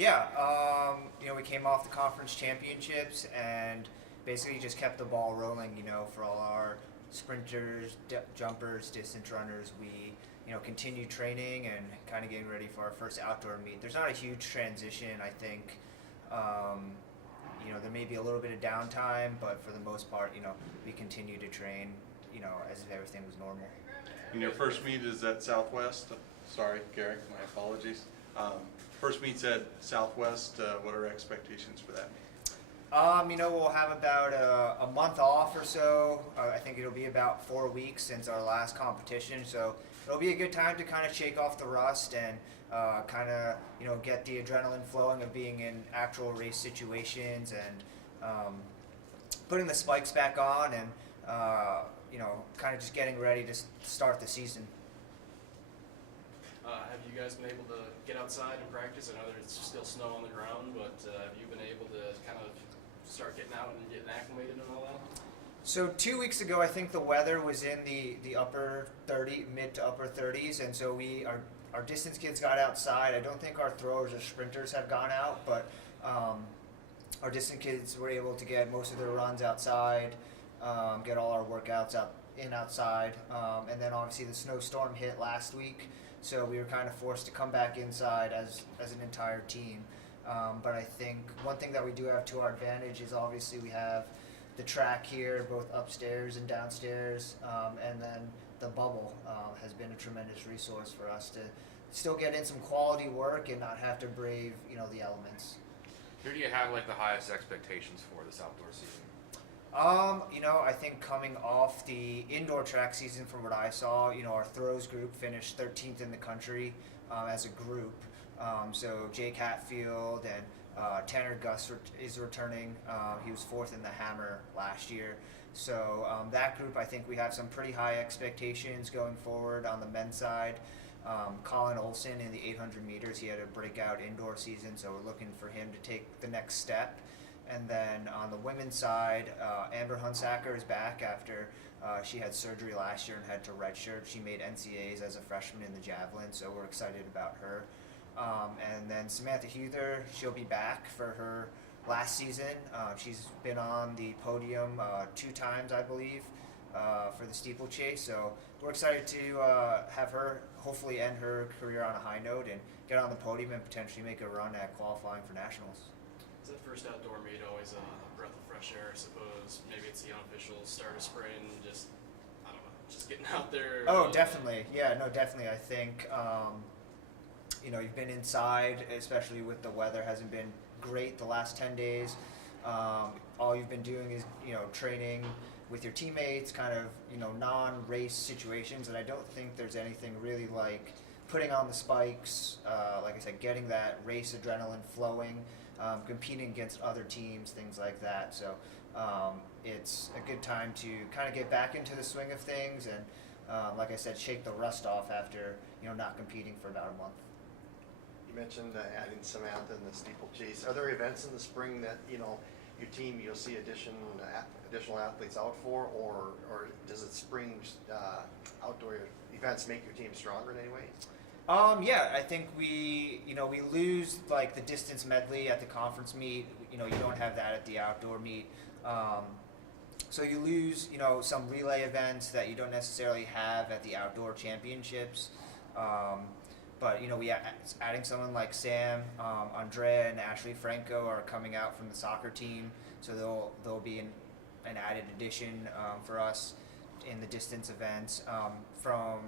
Yeah, we came off the conference championships and basically just kept the ball rolling, for all our sprinters, jumpers, distance runners. We, continued training and kind of getting ready for our first outdoor meet. There's not a huge transition, I think. There may be a little bit of downtime, but for the most part, we continue to train, as if everything was normal. And your first meet is at Southwest. Sorry, Gary, my apologies. First meet's at Southwest. What are expectations for that meet? We'll have about a month off or so. I think it'll be about 4 weeks since our last competition, so it'll be a good time to kind of shake off the rust and get the adrenaline flowing of being in actual race situations and putting the spikes back on and kind of just getting ready to start the season. Have you guys been able to get outside and practice? I know there's still snow on the ground, but have you been able to kind of start getting out and getting acclimated and all that? So 2 weeks ago, I think the weather was in the upper 30, mid to upper 30s, and so our distance kids got outside. I don't think our throwers or sprinters have gone out, but our distance kids were able to get most of their runs outside, get all our workouts outside, and then obviously the snowstorm hit last week. So we were kind of forced to come back inside as an entire team. But I think one thing that we do have to our advantage is obviously we have the track here, both upstairs and downstairs, and then the bubble has been a tremendous resource for us to still get in some quality work and not have to brave, the elements. Who do you have the highest expectations for this outdoor season? I think coming off the indoor track season, from what I saw, our throws group finished 13th in the country as a group. So Jake Hatfield and Tanner Gus is returning. He was 4th in the hammer last year. So that group, I think we have some pretty high expectations going forward on the men's side. Colin Olson in the 800 meters, he had a breakout indoor season, so we're looking for him to take the next step. And then on the women's side, Amber Hunsacker is back after she had surgery last year and had to redshirt. She made NCAAs as a freshman in the javelin, so we're excited about her. And then Samantha Huther, she'll be back for her last season. She's been on the podium 2 times, I believe, for the steeplechase. So we're excited to have her hopefully end her career on a high note and get on the podium and potentially make a run at qualifying for nationals. Is that first outdoor meet always a breath of fresh air, I suppose? Maybe it's the unofficial start of spring, I don't know, just getting out there. Oh, definitely. Yeah, no, definitely. I think, you've been inside, especially with the weather hasn't been great the last 10 days. All you've been doing is, training with your teammates, kind of, non-race situations, and I don't think there's anything really like putting on the spikes, like I said, getting that race adrenaline flowing, competing against other teams, things like that. So it's a good time to kind of get back into the swing of things and, like I said, shake the rust off after, not competing for about a month. You mentioned adding Samantha in the steeplechase. Are there events in the spring that, your team, you'll see additional athletes out for, or does it spring outdoor events make your team stronger in any way? Yeah, I think we lose the distance medley at the conference meet. You don't have that at the outdoor meet. So you lose, some relay events that you don't necessarily have at the outdoor championships. But we adding someone like Sam, Andrea, and Ashley Franco are coming out from the soccer team, so they'll be an added addition for us in the distance events. From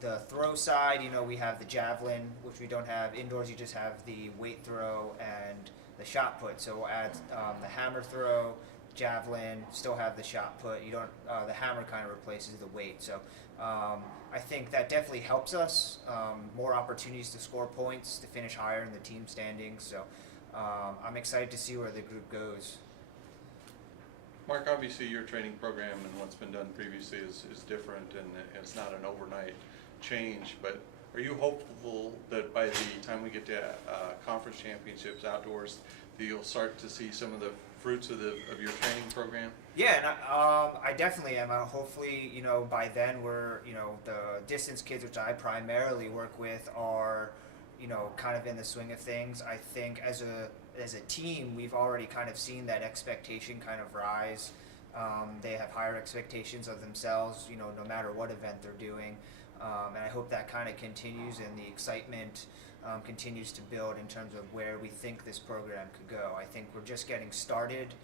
the throw side, we have the javelin, which we don't have indoors. You just have the weight throw and the shot put. So we'll add the hammer throw, javelin, still have the shot put. You don't. The hammer kind of replaces the weight. So I think that definitely helps us. More opportunities to score points, to finish higher in the team standings. So I'm excited to see where the group goes. Mark, obviously your training program and what's been done previously is different, and it's not an overnight change, but are you hopeful that by the time we get to conference championships outdoors, that you'll start to see some of the fruits of your training program? Yeah, and I definitely am. Hopefully, by then we're, the distance kids, which I primarily work with, are kind of in the swing of things. I think as a team, we've already kind of seen that expectation kind of rise. They have higher expectations of themselves, no matter what event they're doing. And I hope that kind of continues and the excitement continues to build in terms of where we think this program could go. I think we're just getting started.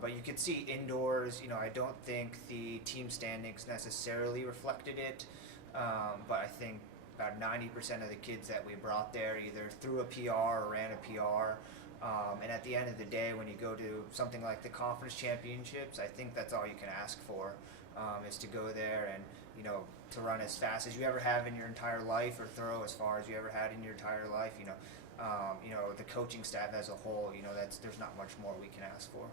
But you can see indoors, I don't think the team standings necessarily reflected it. But I think about 90% of the kids that we brought there either threw a PR or ran a PR. And at the end of the day, when you go to something like the conference championships, I think that's all you can ask for, is to go there and, to run as fast as you ever have in your entire life or throw as far as you ever had in your entire life. The coaching staff as a whole, there's not much more we can ask for.